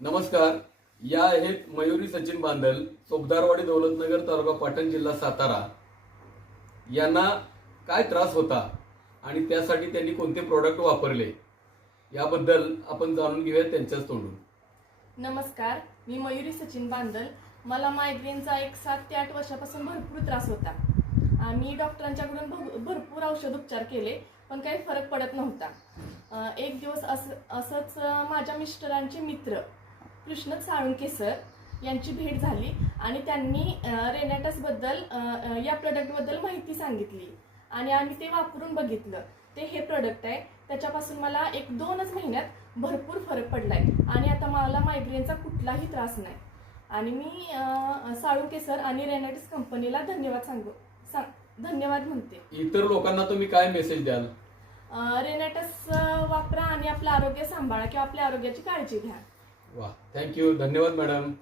नमस्कार. या आहेत मयुरी सचिन बांदल, चोपदारवाडी, दौलतनगर, तालुका पाटण, जिल्हा सातारा. यांना काय त्रास होता आणि त्यासाठी त्यांनी कोणते प्रोडक्ट वापरले याबद्दल आपण जाणून घेऊया त्यांच्याच तोंडून. नमस्कार, मी मयुरी सचिन बांदल. मला मायग्रेनचा एक 7 ते 8 वर्षापासून भरपूर त्रास होता. मी डॉक्टरांच्याकडून भरपूर औषधोपचार केले, पण काही फरक पडत नव्हता. एक दिवस असंच माझ्या मिस्टरांचे मित्र कृष्ण साळुंके सर यांची भेट झाली आणि त्यांनी रेनॅटसबद्दल या प्रोडक्टबद्दल माहिती सांगितली आणि आम्ही ते वापरून बघितलं. ते हे प्रोडक्ट आहे, त्याच्यापासून मला 1-2च महिन्यात भरपूर फरक पडलाय आणि आता मला मायग्रेनचा कुठलाही त्रास नाही. आणि मी साळुंके सर आणि रेनॅटस कंपनीला धन्यवाद म्हणते. इतर लोकांना तुम्ही काय मेसेज द्याल? रेनॅटस वापरा आणि आपलं आरोग्य सांभाळा किंवा आपल्या आरोग्याची काळजी घ्या. वा, थँक्यू. धन्यवाद मॅडम.